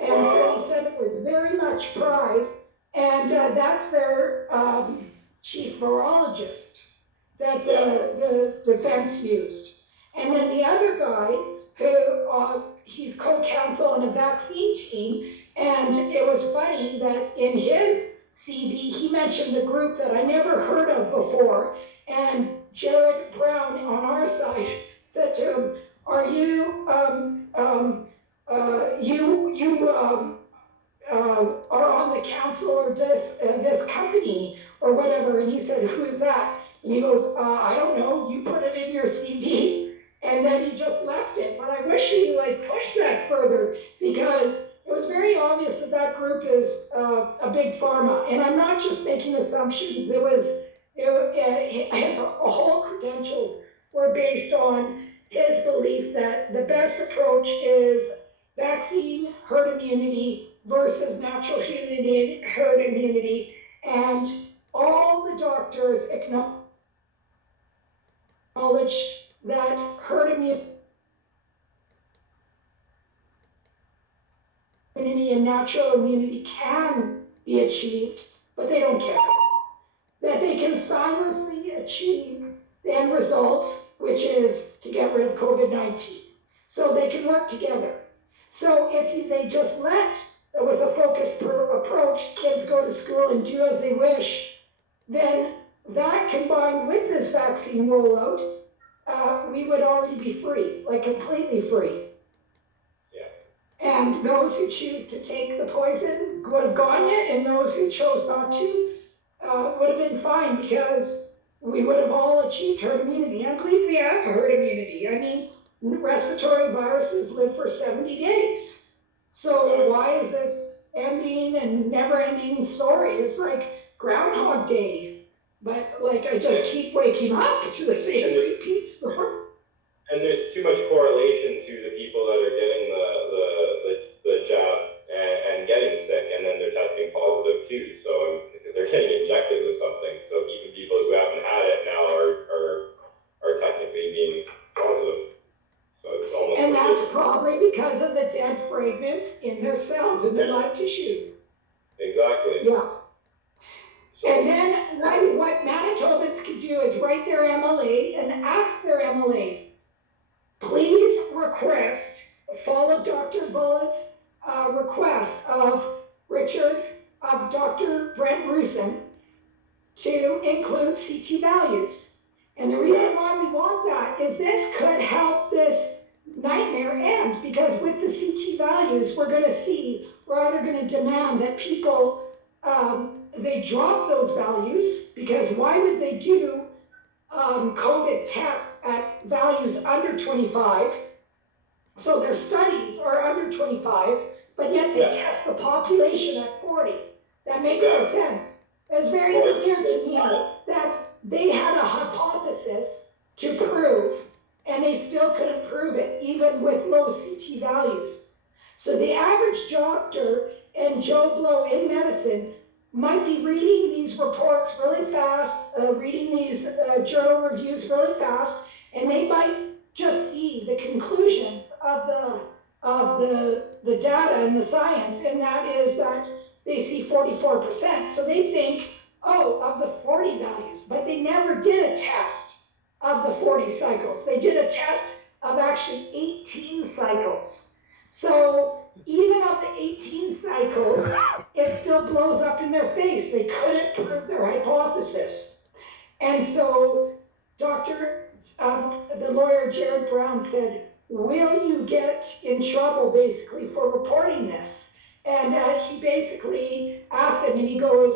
And so he said it was very much pride, and that's their chief virologist that the defense used. And then the other guy, who he's co-counsel on a vaccine team, and it was funny that in his CV he mentioned the group that I never heard of before, and Jared Brown on our side said to him, "Are you are on the council of this company or whatever?" And he said, "Who's that?" And he goes, "I don't know. You put it in your CV." And then he just left it. But I wish he like pushed that further, because it was very obvious that that group is a big pharma. And I'm not just making assumptions. His whole credentials were based on his belief that the best approach is vaccine herd immunity versus natural herd immunity, and all the doctors acknowledge that herd immunity and natural immunity can be achieved, but they don't care. That they can simultaneously achieve the end results, which is to get rid of COVID-19. So they can work together. So if they just let, with a focused approach, kids go to school and do as they wish, then that combined with this vaccine rollout, we would already be free, like completely free. And those who choose to take the poison would have gotten it, and those who chose not to would have been fine, because we would have all achieved herd immunity. I believe we have herd immunity. I mean, respiratory viruses live for 70 days. So why is this ending and never ending story? It's like Groundhog Day. But like I just keep waking up to the same repeat story. And there's too much correlation to the people that are getting the jab and getting sick, and then they're testing positive too. So because they're getting injected with something, so even people who haven't had it now are technically being positive. So it's almost. And that's probably because of the dead fragments in their cells, in their live tissue. Exactly. Yeah. So, and then what Manitobans could do is write their MLA and ask their MLA, please request, follow Dr. Bullett's request of Dr. Brent Rusin to include CT values. And the reason why we want that is this could help this nightmare end, because with the CT values, we're either going to demand that people, they drop those values, because why would they do COVID tests at values under 25? So their studies are under 25, but yet they test the population at 40. That makes no sense. It's very clear to me that they had a hypothesis to prove, and they still couldn't prove it, even with low CT values. So the average doctor and Joe Blow in medicine might be reading these reports really fast, reading these journal reviews really fast, and they might just see the conclusions of the data and the science, and that is that they see 44%. So they think, oh, of the 40 values, but they never did a test of the 40 cycles. They did a test of actually 18 cycles. So even of the 18 cycles, it still blows up in their face. They couldn't prove their hypothesis. And so the lawyer Jared Brown said, will you get in trouble basically for reporting this? And he basically asked him, and he goes,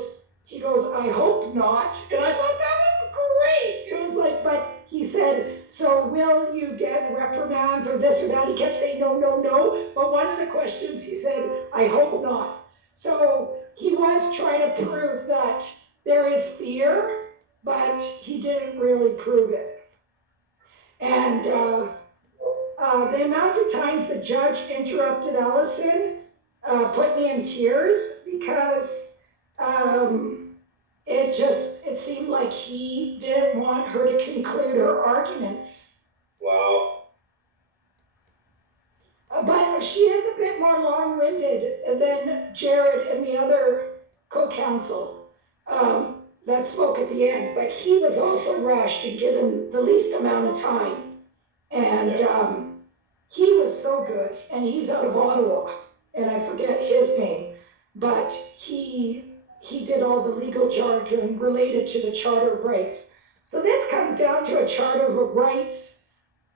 I hope not. And I thought that was great. It was like, but he said, so will you get reprimands or this or that? He kept saying no, no, no. But one of the questions he said, I hope not. So he was trying to prove that there is fear, but he didn't really prove it. And the amount of times the judge interrupted Allison put me in tears, because it seemed like he didn't want her to conclude her arguments. Wow. But she is a bit more long-winded than Jared and the other co-counsel that spoke at the end, but he was also rushed and given the least amount of time. And he was so good, and he's out of Ottawa, and I forget his name, but he did all the legal jargon related to the Charter of Rights. So this comes down to a Charter of Rights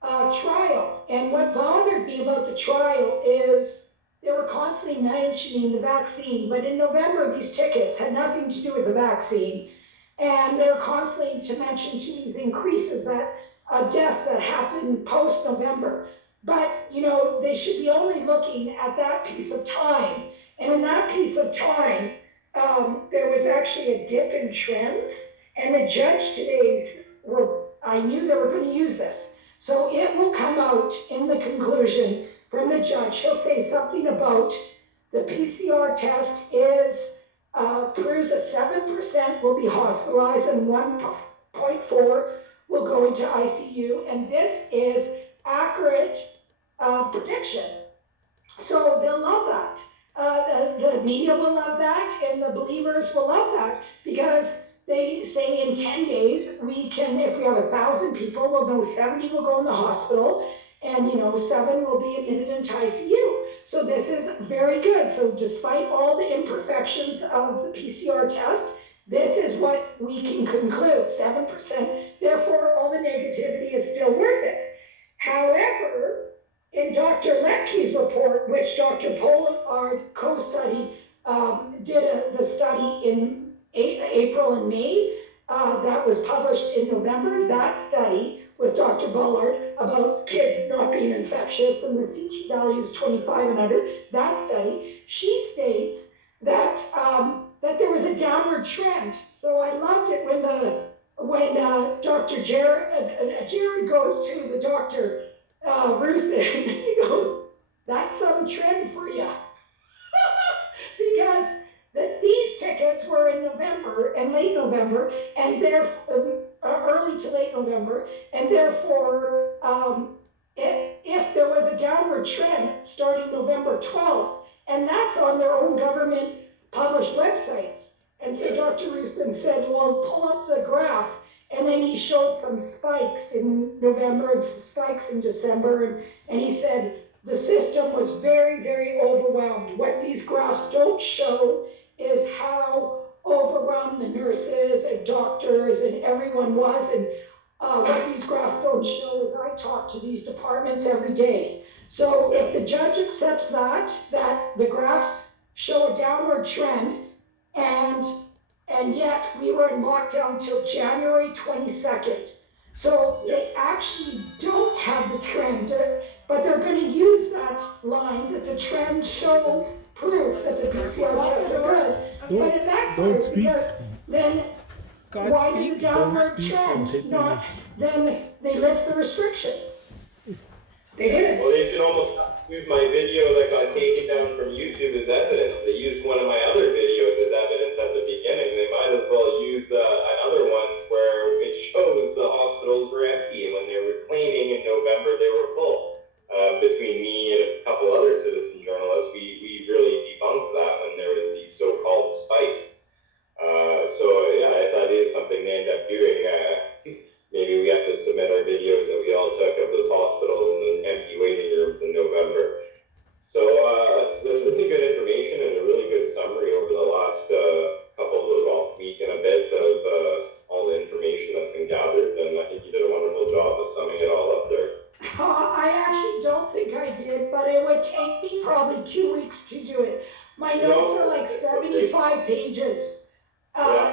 trial. And what bothered me about the trial is they were constantly mentioning the vaccine, but in November these tickets had nothing to do with the vaccine. And they were constantly to mention these increases that deaths that happened post-November. But, you know, they should be only looking at that piece of time. And in that piece of time, there was actually a dip in trends. And the judge today's, I knew they were going to use this. So it will come out in the conclusion from the judge. He'll say something about the PCR test is proves that 7% will be hospitalized and 1.4 will go into ICU, and this is accurate prediction. So they'll love that. The media will love that, and the believers will love that, because they say in 10 days, we can, if we have 1,000 people, we'll know 70 will go in the hospital, and 7 will be admitted into ICU. So this is very good. So despite all the imperfections of the PCR test, this is what we can conclude, 7%. Therefore, all the negativity is still worth it. However, in Dr. Lepke's report, which Dr. Pollard co-studied, did the study in April and May, that was published in November. That study with Dr. Bullard about kids not being infectious and the CT values 25 and under, that study, she states that that there was a downward trend. So I loved it when Dr. Jared goes to the Dr. Roussin, and he goes, "That's some trend for you," because these tickets were in November and late November, and they're early to late November, and therefore, if there was a downward trend starting November 12th, and that's on their own government published websites. And so Dr. Roussin said, well, pull up the graph, and then he showed some spikes in November and some spikes in December, and he said the system was very, very overwhelmed. What these graphs don't show is how overwhelmed the nurses and doctors and everyone was, and what these graphs don't show is I talk to these departments every day. So if the judge accepts that the graphs show a downward trend, and yet we were in lockdown till January 22nd. So they actually don't have the trend, but they're going to use that line that the trend shows proof that the PCR tests are good. But in that case, because then why did the downward trend not, then they lift the restrictions? They didn't. Well, they should almost use my video that got taken down from YouTube as evidence. They used one of my other videos as evidence at the beginning. They might as well use another one where it shows the hospitals were empty, and when they were claiming in November they were full. Between me and a couple other citizen journalists, we really debunked that when there was these so-called spikes. So yeah, if that is something they end up doing, maybe we have to submit our videos that we all took of those hospitals and those empty waiting rooms in November. So that's really good information and a really good summary over the last week and a bit of all the information that's been gathered, and I think you did a wonderful job of summing it all up there. I actually don't think I did, but it would take me probably 2 weeks to do it. My notes are like 75 pages.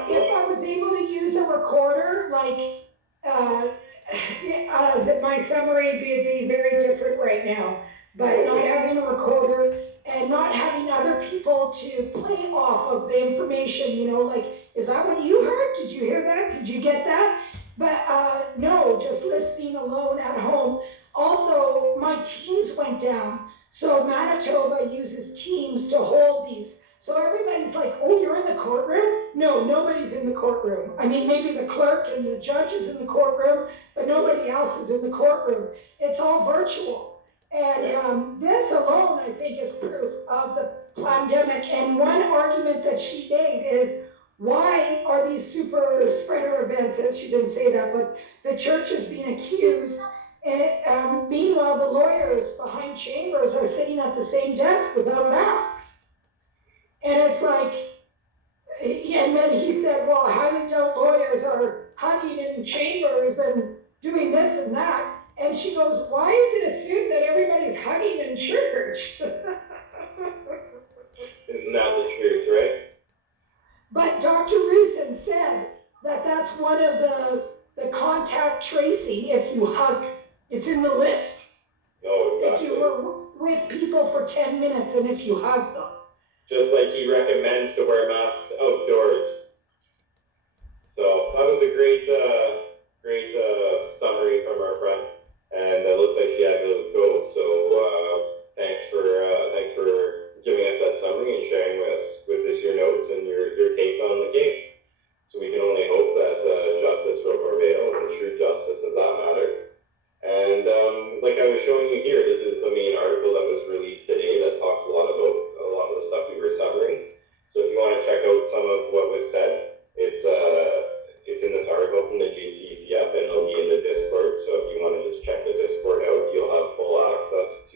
If I was able to use a recorder, my summary would be very different right now. But not having a recorder and not having other people to play off of the information, is that what you heard? Did you hear that? Did you get that? But no, just listening alone at home. Also, my Teams went down. So Manitoba uses Teams to hold these. So everybody's like, oh, you're in the courtroom? No, nobody's in the courtroom. I mean, maybe the clerk and the judge is in the courtroom, but nobody else is in the courtroom. It's all virtual. And this alone, I think, is proof of the pandemic. And one argument that she made is, why are these super spreader events, as she didn't say that, but the church is being accused. And meanwhile, the lawyers behind chambers are sitting at the same desk without masks. And it's like, and then he said, well, how do you know lawyers are hugging in chambers and doing this and that? And she goes, why is it assumed that everybody's hugging in church? Isn't that the truth, right? But Dr. Rusin said that that's one of the contact tracing. If you hug, it's in the list. Oh, exactly. If you were with people for 10 minutes and if you hug them. Just like he recommends to wear masks outdoors. So that was a great summary from our friend, and it looks like she had to go. So thanks for giving us that summary and sharing with us your notes and your take on the case. So we can only hope that justice will prevail, and true justice of that matter. And like I was showing you here, this is the main article that was released today that talks a lot about a lot of the stuff we were summering. So if you want to check out some of what was said, it's in this article from the JCCF, and it'll be in the Discord. So if you want to just check the Discord out, you'll have full access to